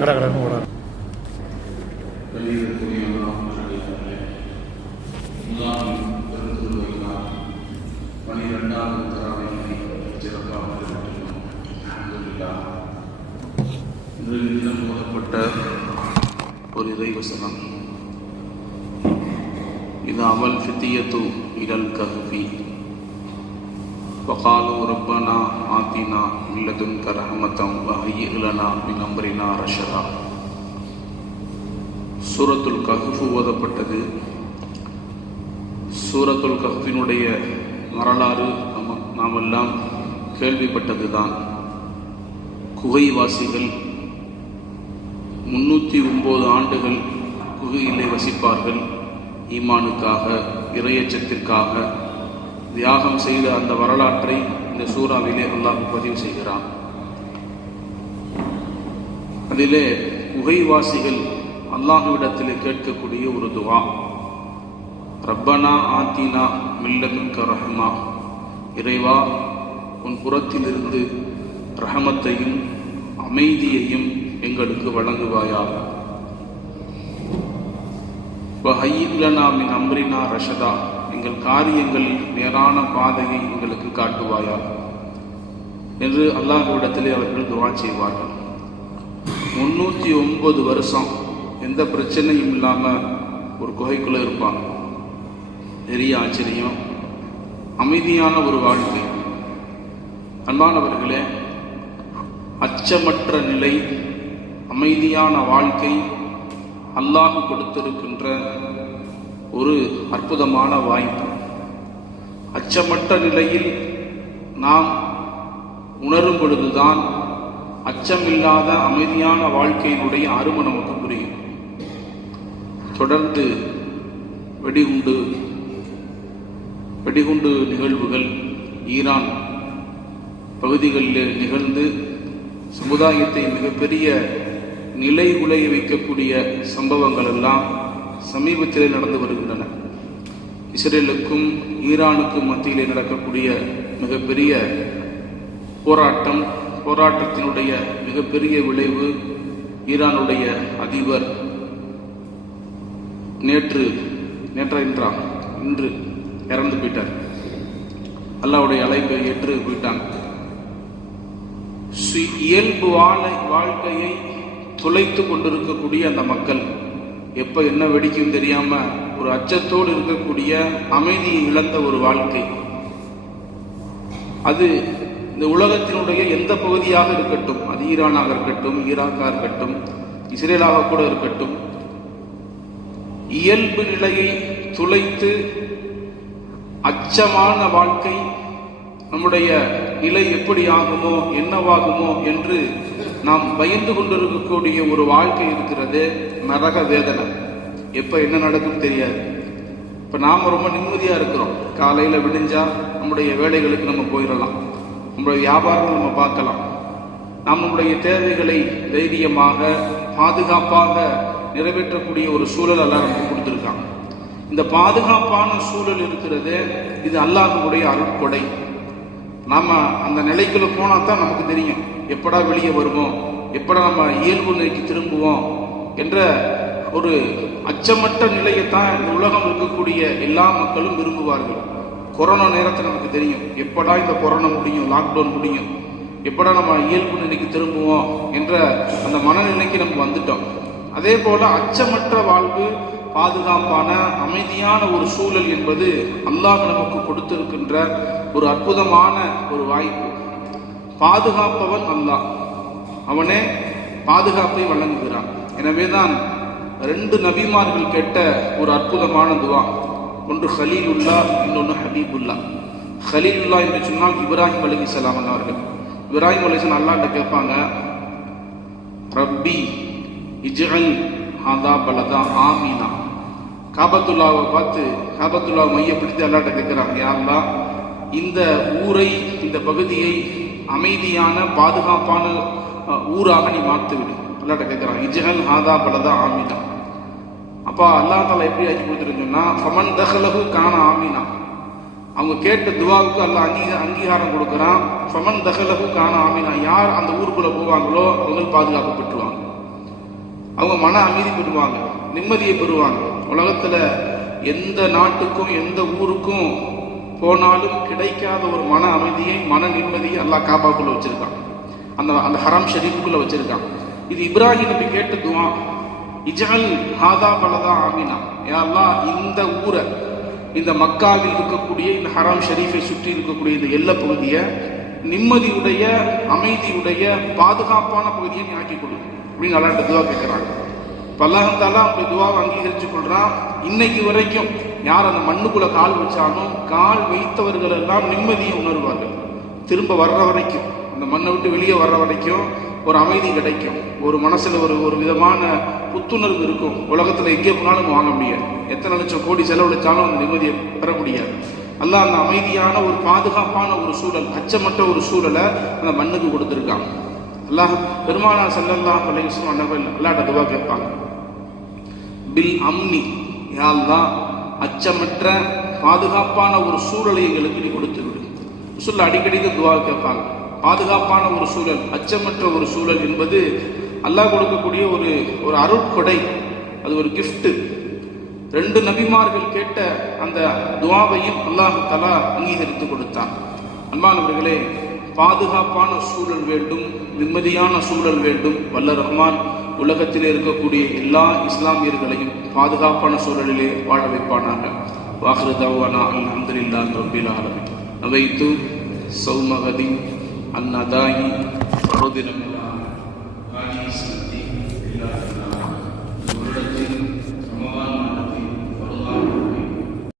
கடை கடைன்னு ஓட ஓதப்பட்ட ஒரு இறைவசனம். இது அமல் ஃபித்தியத்து இலல் கஹ்ஃபி وقالوا ربنا آتنا من لدنك رحمة وهيئ لنا من أمرنا رشدا. சூரத்துல் கஹ்ஃப் ஓதப்பட்டது. சூரத்துல் கஹ்ஃபினுடைய வரலாறு நாமெல்லாம் கேள்விப்பட்டதுதான். குகைவாசிகள் 309 ஆண்டுகள் குகையிலே வசிப்பார்கள். ஈமானுக்காக, இறையச்சத்திற்காக தியாகம் செய்த அந்த வரலாற்றை இந்த சூறாவிலே அல்லாஹ் பதிவு செய்கிறான். அதிலே குகைவாசிகள் அல்லாஹ்விடத்திலே கேட்கக்கூடிய ஒரு துவா, ரப்பனா ஆத்தினா மில்லதுன்க ரஹ்மா, இறைவா உன் புறத்திலிருந்து ரஹமத்தையும் அமைதியையும் எங்களுக்கு வழங்குவாயா. வஹய்யித் லனா மின் அம்ரினா ரஷதா, எங்கள் காரியங்களில் நேரான பாதையை எங்களுக்கு காட்டுவாயா என்று அல்லாஹ்விடத்திலே அவர்கள் துஆ செய்வார்கள். 309 வருஷம் எந்த பிரச்சனையும் இல்லாமல் ஒரு குகைக்குள்ளே இருப்பாங்க. பெரிய ஆச்சரியம், அமைதியான ஒரு வாழ்க்கை. அன்பானவர்களே, அச்சமற்ற நிலை, அமைதியான வாழ்க்கை அல்லாஹ் கொடுத்திருக்கின்ற ஒரு அற்புதமான வாய்ப்பு. அச்சமற்ற நிலையில் நாம் உணரும் பொழுதுதான் அச்சமில்லாத அமைதியான வாழ்க்கையினுடைய அருமை நமக்கு புரியும். தொடர்ந்து வெடிகுண்டு நிகழ்வுகள் ஈரான் பகுதிகளில் நிகழ்ந்து சமுதாயத்தை மிகப்பெரிய நிலை உலைய வைக்கக்கூடிய சம்பவங்கள் எல்லாம் சமீபத்தில் நடந்து வருகின்றன. இஸ்ரேலுக்கும் ஈரானுக்கும் மத்தியிலே நடக்கக்கூடிய மிகப்பெரிய போராட்டத்தினுடைய மிகப்பெரிய விளைவு, ஈரானுடைய அதிபர் இன்று இறந்து போயிட்டார். அல்லாஹ்வுடைய அழைப்பை ஏற்று போயிட்டாங்க. இயல்பு வாழ்க்கையை துளைத்து கொண்டிருக்கக்கூடிய அந்த மக்கள் எப்ப என்ன வெடிக்கும் தெரியாம ஒரு அச்சத்தோடு இருக்கக்கூடிய அமைதியை இழந்த ஒரு வாழ்க்கை. அது இந்த உலகத்தினுடைய எந்த பகுதியாக இருக்கட்டும், அது ஈரானாக இருக்கட்டும், ஈராக்காக இருக்கட்டும், இஸ்ரேலாக கூட இருக்கட்டும், இயல்பு நிலையை துளைத்து அச்சமான வாழ்க்கை, நம்முடைய நிலை எப்படி ஆகுமோ என்னவாகுமோ என்று நாம் பயந்து கொண்டிருக்கக்கூடிய ஒரு வாழ்க்கை இருக்கிறது. நரக வேதனை, எப்ப என்ன நடக்கும் தெரியாது. இப்ப நாம ரொம்ப நிம்மதியா இருக்கிறோம். காலையில விடிஞ்சா நம்முடைய வேலைகளுக்கு நம்ம போயிடலாம், நம்முடைய வியாபாரங்கள் நம்ம பார்க்கலாம், நாம் நம்முடைய தேவைகளை தைரியமாக பாதுகாப்பாக நிறைவேற்றக்கூடிய ஒரு சூழல் அல்லாஹ் நமக்கு கொடுத்திருக்காங்க. இந்த பாதுகாப்பான சூழல் இருக்கிறது, இது அல்லாஹ்வுடைய அருட்கொடை. நாம அந்த நிலைக்குள்ள போனா தான் நமக்கு தெரியும் எப்படா வெளியே வருவோம், எப்படா நம்ம இயல்பு நிலைக்கு திரும்புவோம் என்ற ஒரு அச்சமற்ற நிலையைத்தான் இந்த உலகம் இருக்கக்கூடிய எல்லா மக்களும் விரும்புவார்கள். கொரோனா நேரத்தில் நமக்கு தெரியும் எப்படா இந்த கொரோனா முடியும், லாக்டவுன் முடியும், எப்படா நம்ம இயல்பு நிலைக்கு திரும்புவோம் என்ற அந்த மனநிலைக்கு நம்ம வந்துட்டோம். அதே போல அச்சமற்ற வாழ்வு, பாதுகாப்பான அமைதியான ஒரு சூழல் என்பது அல்லாஹ் நமக்கு கொடுத்திருக்கின்ற ஒரு அற்புதமான ஒரு வாய்ப்பு. பாதுகாப்பவன் அல்லாஹ், அவனே பாதுகாப்பை வழங்குகிறான். எனவேதான் 2 நபிமார்கள் கேட்ட ஒரு அற்புதமான துவா, ஒன்று ஹலீலுல்லா, இன்னொன்று ஹபீபுல்லா. ஹலீலுல்லா என்று சொன்னால் இப்ராஹிம் அலைஹிஸ்ஸலாம் அவர்கள். இப்ராஹிம் அலைஹிஸ்ஸலாம் அல்லாஹ்ட்ட கேட்பாங்க, ரப்பி இஜ்அல் ஹாதா பலதா ஆமீனா. காபத்துல்லாவை பார்த்து, காபத்துல்லாவை மையப்படுத்தி அல்லாஹ்ட்ட கேட்கிறாங்க, யா அல்லாஹ் இந்த ஊரை, இந்த பகுதியை அமைதியான பாதுகாப்பான ஊராக நீ மாற்றிவிடு. அல்லாஹ்ட்ட கேட்கிறாங்க, இஜ்அல் ஹாதா பலதா ஆமீனா. அப்பா அல்லாஹ் தாலா எப்படி ஆக்கி கொடுத்துருங்கன்னா, ஃபமன் தஹலஹு கான ஆமீனா. அவங்க கேட்ட துவாவுக்கு அல்லாஹ் அங்கீகாரம் கொடுக்குறான். ஃபமன் தஹலஹு கான ஆமீனா, யார் அந்த ஊருக்குள்ள போவாங்களோ அவங்க பாதுகாப்பு பெற்றுவாங்க. அவங்க மன அமைதி பெறுவாங்க, நிம்மதியை பெறுவாங்க. உலகத்துல எந்த நாட்டுக்கும் எந்த ஊருக்கும் போனாலும் கிடைக்காத ஒரு மன அமைதியை, மன நிம்மதியை அல்லாஹ் காபாக்குள்ள வச்சிருக்கான், அந்த ஹரம் ஷரீஃபுக்குள்ள வச்சிருக்கான். இது இப்ராஹிம் நபி கேட்ட துஆ. இஜ்அல் ஹாதா பலதா ஆமினா, யா அல்லாஹ் இந்த ஊரை, இந்த மக்காவில் இருக்கக்கூடிய இந்த ஹரம் ஷரீஃபை சுற்றி இருக்கக்கூடிய இந்த எல்லை பகுதியை நிம்மதியுடைய, அமைதியுடைய, பாதுகாப்பான பகுதியை நீ ஆக்கி கொடு அப்படின்னு அல்லாஹ்ட்ட துஆ கேட்கிறாங்க. அல்லாஹ் தஆலா அந்த துஆவை அங்கீகரிச்சு கொள்றான். இன்னைக்கு வரைக்கும் யார் அந்த மண்ணுக்குள்ள கால் வச்சாலும் கால் வைத்தவர்கள் எல்லாம் நிம்மதியை உணர்வார்கள். திரும்ப வர்ற வரைக்கும், அந்த மண்ணை விட்டு வெளியே வர்ற வரைக்கும் ஒரு அமைதி கிடைக்கும், ஒரு மனசுல ஒரு விதமான புத்துணர்வு இருக்கும். உலகத்துல எங்கே போனாலும் வாங்க முடியாது, எத்தனை லட்சம் கோடி செலவழிச்சாலும் அந்த நிம்மதியை பெற முடியாது. அல்லாஹ் அந்த அமைதியான ஒரு பாதுகாப்பான ஒரு சூழல், அச்சமற்ற ஒரு சூழலை அந்த மண்ணுக்கு கொடுத்துருக்கான். அல்லாஹ் பெருமானார் ஸல்லல்லாஹு அலைஹி வஸல்லம் அல்லாஹ்ட்ட துஆ கேட்பாங்க, பில் அம்னி, யா அல்லாஹ் அச்சமற்ற பாதுகாப்பான ஒரு சூழலை எங்களுக்கு நீ கொடுத்து விடு. ரசூல் அடிக்கடி துஆ கேட்பாங்க. பாதுகாப்பான ஒரு சூழல், அச்சமற்ற ஒரு சூழல் என்பது அல்லாஹ் கொடுக்கக்கூடிய ஒரு அருட்கொடை, அது ஒரு கிஃப்ட். 2 நபிமார்கள் கேட்ட அந்த துஆவையும் அல்லாஹ் தஆலா அங்கீகரித்து கொடுத்தான். அன்பானவர்களே, பாதுகாப்பான சூழல் வேண்டும், நிம்மதியான சூழல் வேண்டும். வல்ல ரஹ்மான் உலகத்திலே இருக்கக்கூடிய எல்லா இஸ்லாமியர்களையும் பாதுகாப்பான சூழலிலே வாழ வைப்பானாக. வாஹிரு தஅவானா அல்ஹம்துலில்லாஹி ரப்பில் ஆலமீன். நவைத்து ஸௌம கதி அன்னதாயி ரதினமில்லா காலி சந்தி